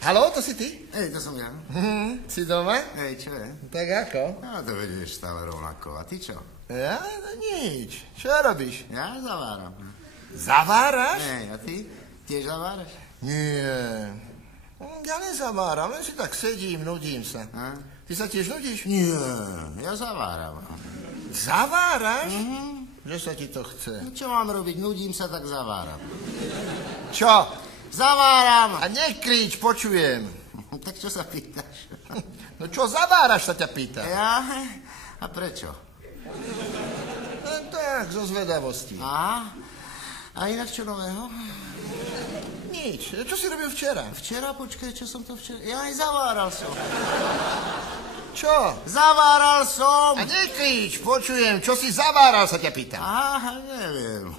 Haló, to si ty? Hej, to som ja. Si doma? Hej, čo je? Tak ako? No, to vedieš stále rovnako. A ty čo? Ja? No nič. Čo robíš? Ja zaváram. Zaváraš? Hej, a ty? Tiež zaváraš? Nie. Ja nezaváram, len si tak sedím, nudím sa. A? Ty sa tiež nudíš? Nie, ja zaváram. Zaváraš? Že sa ti to chce. No, čo mám robiť? Nudím sa, tak zaváram. Čo? Zaváram! A nekrič, počujem. Tak čo sa pýtaš? No čo zaváraš, sa ťa pýta. Ja? A prečo? Len tak, zo zvedavosti. A inak čo nového? Nič. Čo si robil včera? Včera, počkaj, čo som to včera... Ja aj zaváral som. Čo? Zaváral som! A nekrič, počujem. Čo si zaváral, sa ťa pýtam. Neviem.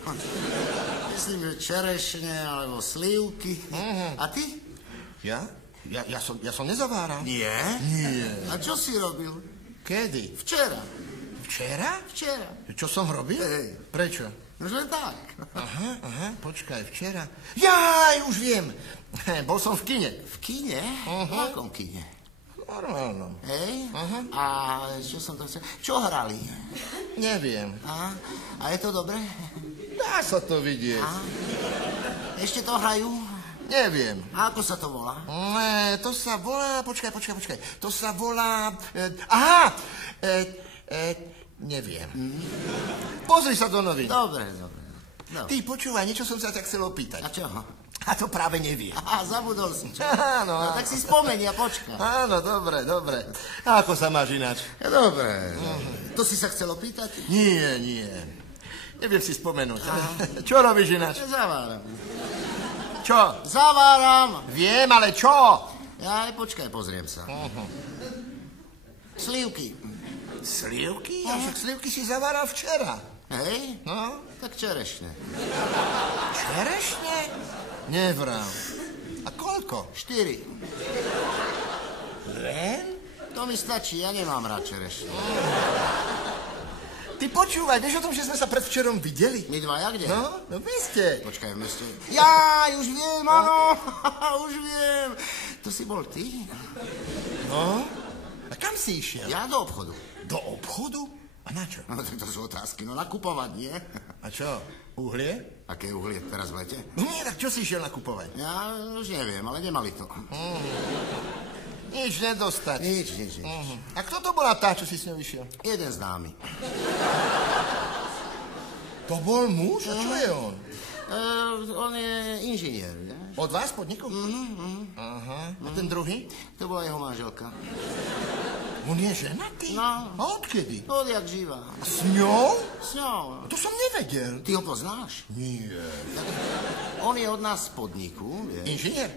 Myslím, že čerešne alebo slivky. A ty? Ja? Ja som nezaváral. Nie? Nie. A čo si robil? Kedy? Včera. Včera? Včera. Čo som robil? Hej. Prečo? Už len tak. Aha, počkaj, včera. Jaj, už viem. Bol som v kine. V kine? V akom kine? Normálnom. Hej? A čo som to chcel? Čo hrali? Neviem. A je to dobré? Dá sa to vidieť. Ešte to hrajú? Neviem. A ako sa to volá? To sa volá... Počkaj. To sa volá... Neviem. Pozri sa do novín. Dobre. Ty, počúvaj, niečo som sa ťa chcel opýtať. A čo? A to práve neviem. Zabudol si. Áno. No, tak si spomeni a počkaj. Áno, dobre. A ako sa máš ináč? Dobre. To si sa chcel opýtať? Nie. Neviem si spomenúť. Čo robíš ináč? Zaváram. Čo? Zaváram. Viem, ale čo? Počkaj, pozriem sa. Slivky. Slivky? Však slivky si zaváral včera. Hej? No? Tak čerešne. Čerešne? Nevrám. A koľko? 4. Len? To mi stačí, ja nemám rád čerešne. Ty počúvaj, vieš o tom, že sme sa predvčerom videli? My dvaja kde? No v meste. Počkaj, v meste. Jaj, už viem, áno. Už viem. To si bol ty? No? A kam si išiel? Ja do obchodu. Do obchodu? A na čo? No, tak to sú otázky. No, nakupovať, nie? A čo? Uhlie? Aké uhlie teraz v lete? No nie, tak čo si išiel nakupovať? Ja už neviem, ale nemali to. Nič nedostať. Nič. A kto to bola tá, čo si s ňou išiel? Jeden známy. To bol muž? A čo je on? On je inžinier, ne? Od vás podniku? Aha. A ten druhý? To bola jeho manželka. On je ženatý? No. A odkedy? Odjak živá. A s ňou? S ňou. To som nevedel. Ty ho poznáš? Nie. On je od nás z podniku, vieš? Inžinier?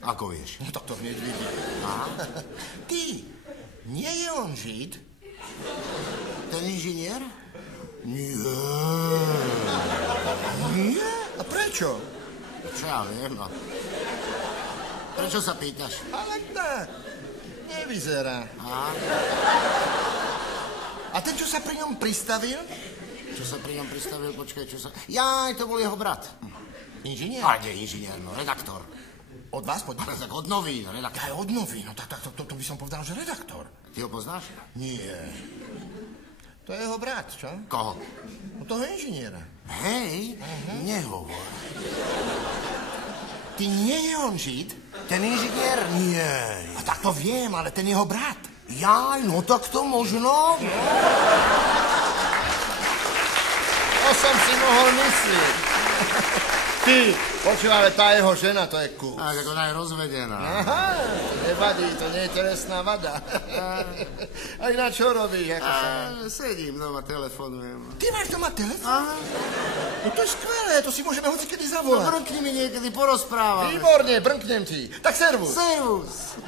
Ako vieš? No tak to hneď vidí. Ty, nie je on Žid? Ten inžinier? Nie. Nie? A prečo? Čo ja viem, no. Prečo sa pýtaš? Ale tak, nevyzerá. A ten, čo sa pri ňom pristavil? Čo sa pri ňom pristavil? Počkaj, čo sa... Jaj, to bol jeho brat. Inžinier? A nie inžinier, no, redaktor. Od vás podniku? Ale tak od novín, redaktor. Aj od novín, no tak to by som povedal, že redaktor. Ty ho poznáš? Nie. To je jeho brat, čo? Koho? No toho inžiniera. Hej, nehovor. Ty nie je on Žid? Ten inžinier? Nie. A tak to viem, ale ten jeho brat. Jaj, no tak to možno. To som si mohol myslieť. Ty, počúvaj, tá jeho žena, to je kus. Tak ona je rozvedená. Aha, nevadí, to nie je telesná vada. A ináč čo robíš? Sedím doma, telefonujem. Ty máš doma telefon? Aha. No to je skvelé, to si môžeme hocikedy No zavolať. brnkni mi niekedy, porozprávame. Výborne, brnknem ti. Tak servus. Servus.